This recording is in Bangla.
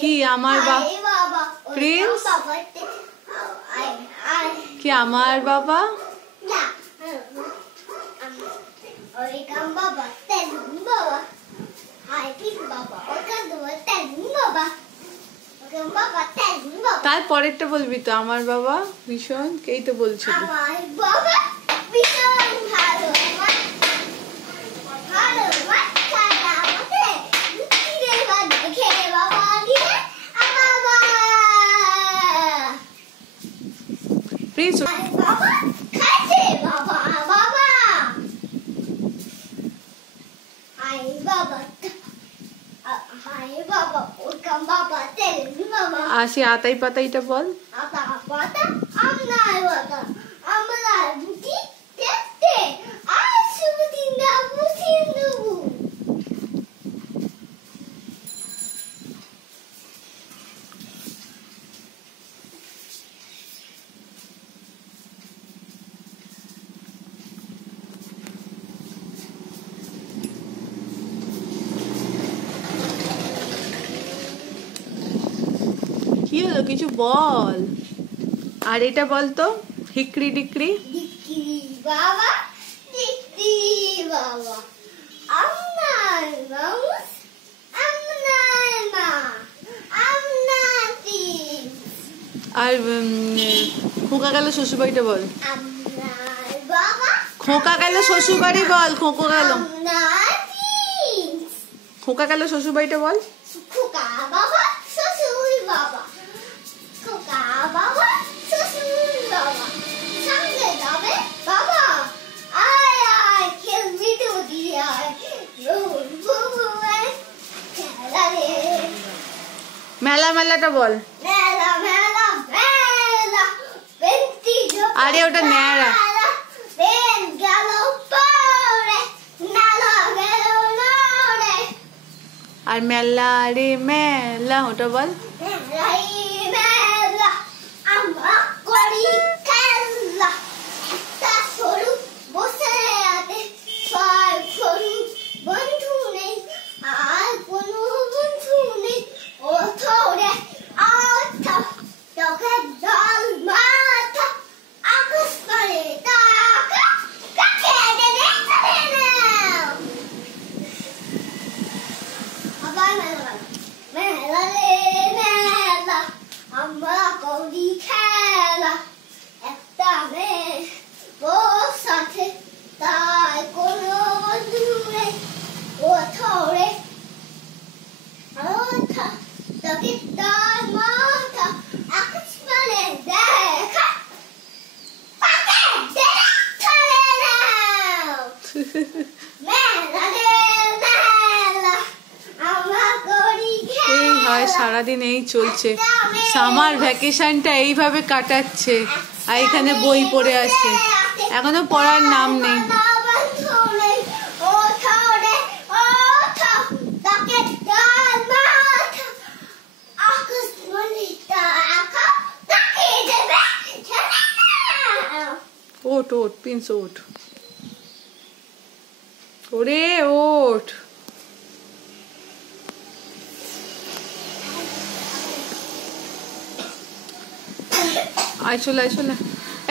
কি আমার বাবা প্রিন্স কি আমার বাবা তার পরেরটা বলবি তো আমার বাবা ভীষণ এই তো বলছিস আমার বাবা ভীষণ ভালো প্রিন্স আসি আতাই পাতাইটা বল কি হলো কিছু বল আর এটা বলতো হিকড়ি ডিকড়ি বাবা ডিকড়ি বাবা আমার মাউস আমার মা আমার তিন আর খোকা গেল শ্বশুরবাড়িটা বল আমার বাবা খোকা গেল শ্বশুরবাড়ি বল খোকা গেল খোকা গেল শ্বশুরবাড়িটা বল খোকা বাবা শ্বশুর বাবা খোকা বাবা শ্বশুর বাবা সঙ্গে যাবে বাবা আয় আয় খেলবি তো দিয়ে আয় খেলা রে মেলা মেলাটা বল মেলা মেলা মেলা বেন্তি আরে ওটা ন্যাড়া বেন গেল পরে নালা গেল নড়ে আর মেলা রে মেলা ওটা বল মেলাই মেলা আমরা করি খেলা একটা সরু বসে আছে ছয় সরু বন্ধু নেই আর কোনো বন্ধু নেই ও থোড়ে আচ্ছা তোকে জল মাথা আকাশ করে টাকা কাকে দেবে চলে নাও আবার মেলা মেলা রে মেলা আমরা করি খেলা একটা মেয়ে বস আছে তাই কোনো বন্ধু নেই ও থোড়ে আচ্ছা তোকে জল মাথা আকাশ করে দেখা কাকে দেবে চলে নাও মেলা রে মেলা আমরা করি এই হয় সারাদিন এই চলছে সামার ভ্যাকেশনটা এইভাবে কাটাচ্ছে আর এখানে বই পড়ে আছে এখনো পড়ার নাম নেই ওঠ ওঠ প্রিন্স ওঠ ওরে ওঠ আয় চলে আয় চলে